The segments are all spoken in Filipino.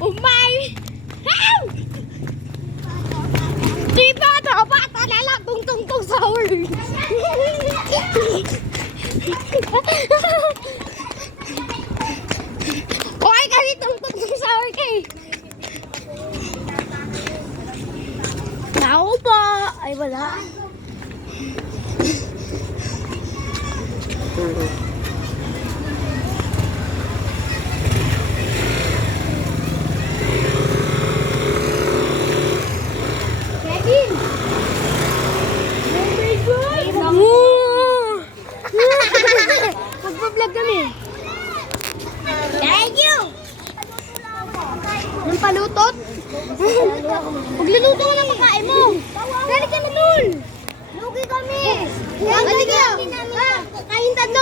Umay! Ow! Di ba ito? Bata na lang tung sa ulo. Okay kasi tung sa ulo eh. Ako po. Ay wala. Kevin! Oh my God! Magpa-vlog kami. Thank you! Yung palutot? Magluluto ka ng makain mo. Dali ka na dun. Lugi kami.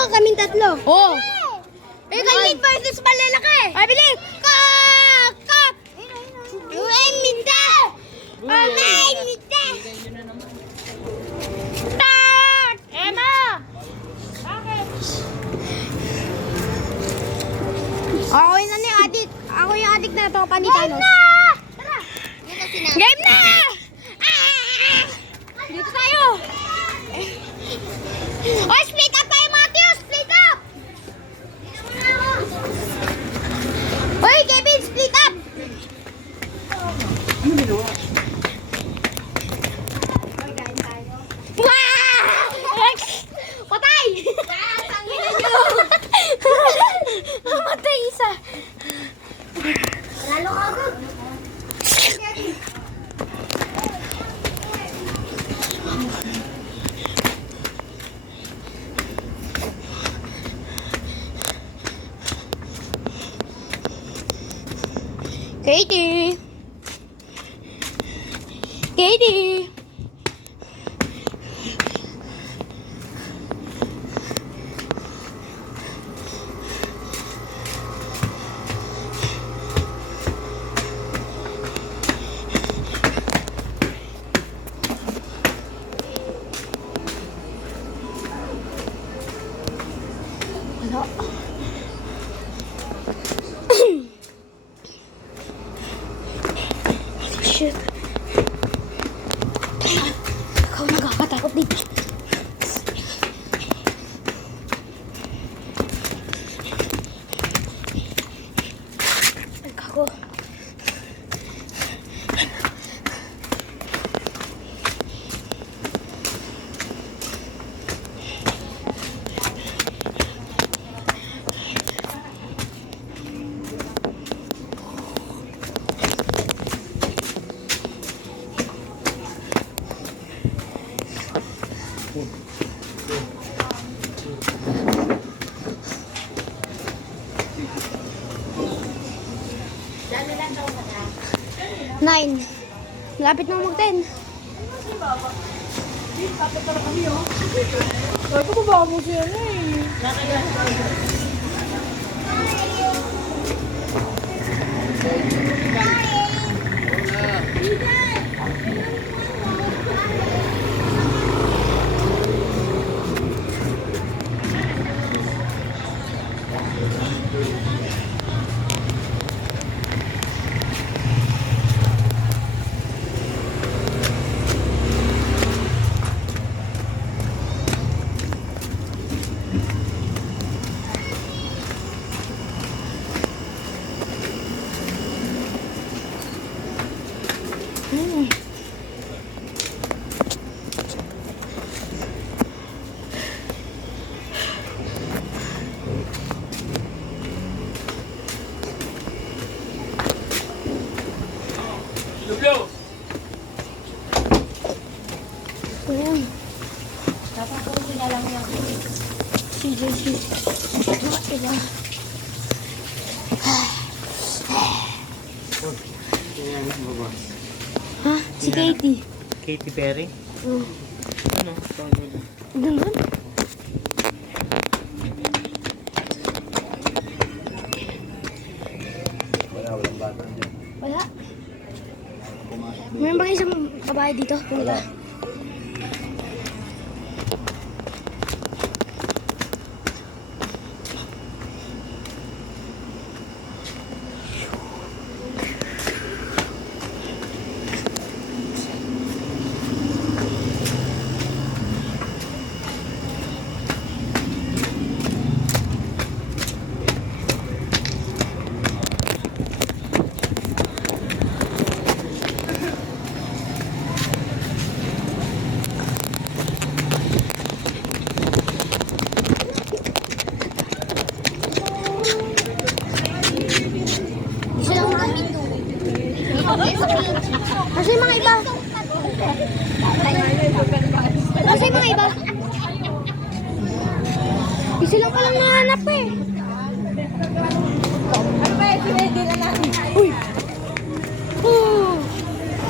Kaming tatlo. Oh. Eh, kalit versus malalaki. Ay, bilis. Kak! Kak! Uy, minta! Umay, minta! Tak! Emma! Bakit? Ako yun na yung adik. Ako yung adik na ito, panitanos. Game na! Tara! Game na! Dito tayo! Oh, split up tayo, Matthew! Split up! Hoy, Kevin, split up! Wow! Patay! Matay isa. Lalo ka agad. Katie! Katie! Wala. Shit. Ikaw nagkakatakot dito. Ay, kako. Nine. Lapit na mag-10. Kapit pala kami, oh. Ay, ko ba mo siya na eh. Lublo! Ayan. Dapat ko sinalang niya. Si JC. Iba. Ha? Si Katie. Katy Perry? Oh. Ano? Ganun? Walang bata dyan. Wala. Meron ba kayo isang babae dito? Punta. hanap eh. Ano ba yung sinigil na natin? Uy!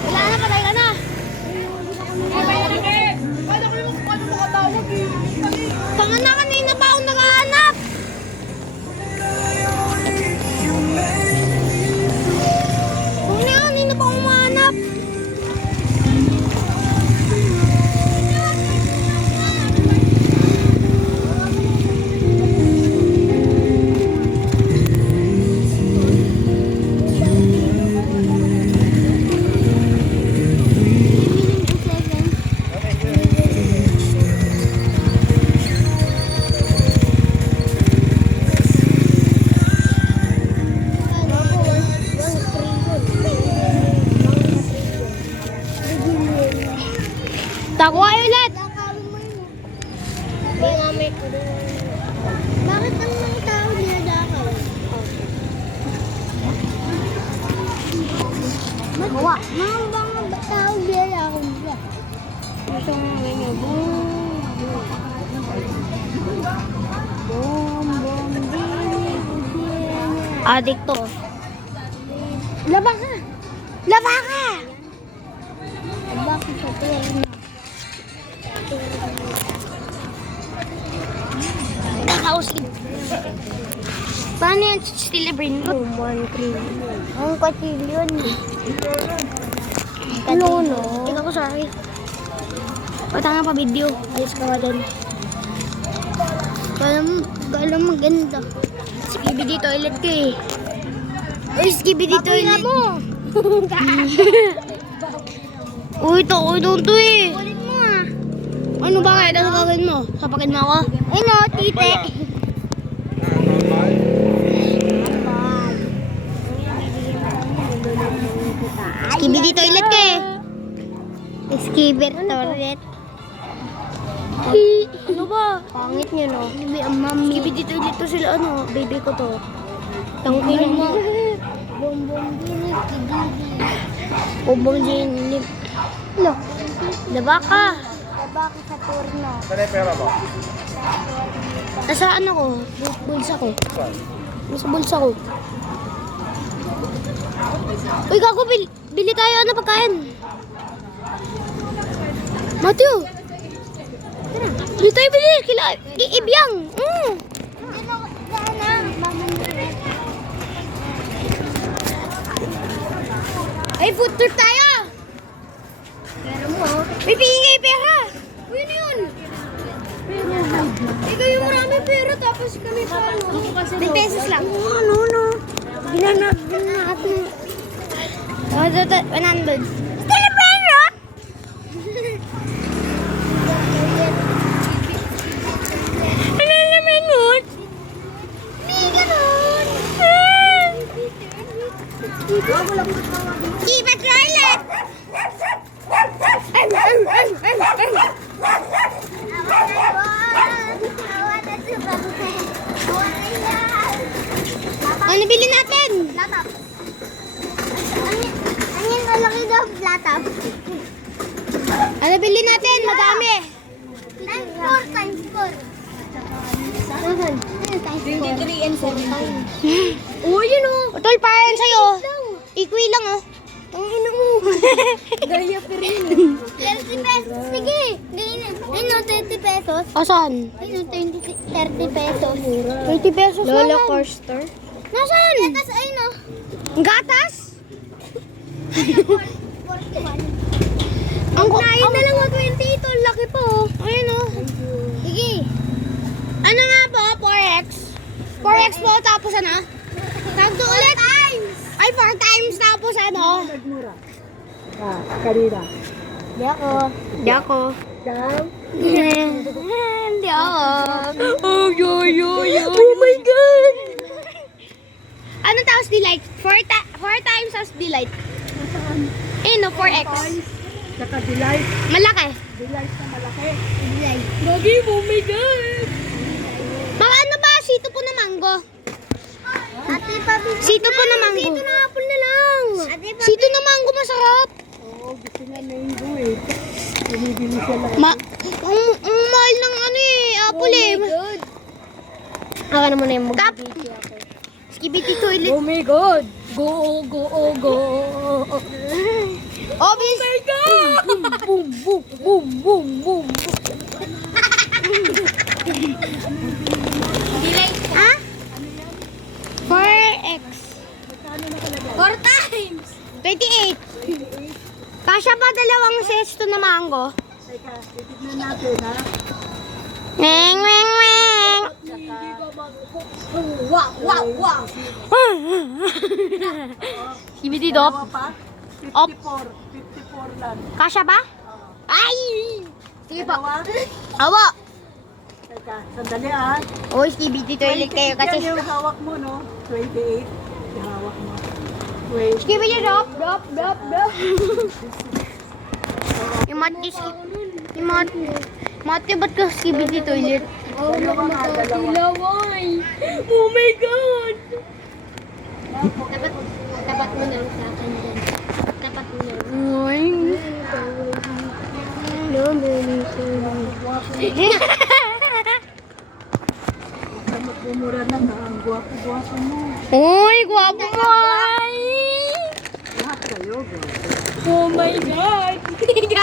Wala na, patay ka na. Paano ko makatawag eh? Tanga na, kanina pa ako nakahanap. Kanina pa ako mahanap. Tako kayo ulit. Bakit ang mga tao dinadakaw? Magawa. Mga tao dinadakaw nila. Gusto mo ngayon. Adik to. Laba ka! Laba ka! Bakit sa pera? Kakausap. Paano yan? Still a brain ko? 1 trillion. Ang kwatilyon. Ano, no? Ikaw ko, sorry. Patanga pa video. Ayos ka ba dyan? Kala mo maganda. Skibidi toilet ka eh. Uy, skibidi toilet. Mo. Uy, to eh. Kulit mo ah. Ano ba kaya? Ano gagawin mo? Sapakin mo ako? Ay no, tite. Skibidi toilet ka eh. Skibidi toilet. Ano ba? Pangit niya no? Skibidi toilet to sila ano? Baby ko to. Tangkin mo. Bombong ginip. Bombong ginip. Ano? Diba ka? Bakit sa turno? Saan yung pera mo? Nasa ano ko? Bulsa ko. Nasa bulsa ko. Uy, gago, bili tayo ano pagkain. Matthew! Tara, bili tayo, bili. Iibyang. Ay, food trip tayo! Pera mo, oh. May pingin kayo pera! Uy, ano yun? Ikaw yung marami pera, tapos kami pa, ano? 10 pesos lang. No. Ginanap natin. Oh, 100. Still a pera! Ano naman nun? May ganun. Keep it toilet! Ano bili natin? Laptop. Ano yung malaki daw laptop? Ano bili natin? Madami. Times 4. Times 23 and 17. Oh, yun o. Tol, para yan sa'yo. Ikwi lang oh. Ang ino mo. Gaya pa rin. 30 pesos. Sige. Ayun o, 30 pesos. Asan? Ayun o, 30 pesos. 30 pesos Lola naman. Coaster. Nasaan? Gatas, ayun o. Gatas? Ang kunain na lang o, 20 ito. Laki po o. Ayun o. Sige. Ano nga po? 4x. 4x po, tapos ano? Tagdo ulit. 4 times. Ay, 4 times tapos ano? Nagmura. Kanina. Di ako. Di ako. Hindi ako. Oh my God! Ano tapos delight? 4 times tapos delight. Eh no, 4x. Saka delight. Malaki. Delight na malaki. Delight. Lagi mo, oh my God! Baka ano ba? Sito po na mango. Ate, pabi. Sito po na mango. Sito na apple na lang. Ate, pabi. Sito na mango masarap. Oo, gusto niya mango eh. Bumibili siya lang. Ang mahal ng ano eh, apple eh. Ako na muna yung mag-skibidi ako. Skibidi toilet. Oh my God! Go, go, oh, go! Obvious! My God! Boom, boom, boom, boom, boom, boom. Ha? 4x. 4 times! 28. Kasya ba dalawang sesto na mango? Teka, titignan natin, ha? Weng, weng, weng. Wow, wow, wow! Skibidi dop. Pa? Op. 54 lang. Kasya ba? Ay! Sige po. Dalawa? Awa! Teka, sandali, ha? Uy, skibidi toilet kayo 28 kasi. yan yung hawak mo, no? 28. Yung hawak mo. Wait. Skibidi dop, dop, dop, dop. Yung mati, yung mati, ba't ka skibidi toilet? Dalawa nga, dalawa. Laway! Oh my God! Tapat mo na lang sa akin dyan. Tapat mo na lang. Uy! Magmumura na na. Ang gwapo-gwapo mo. Uy, gwapo mo ay! Lahat kayo, girl. Oh my God!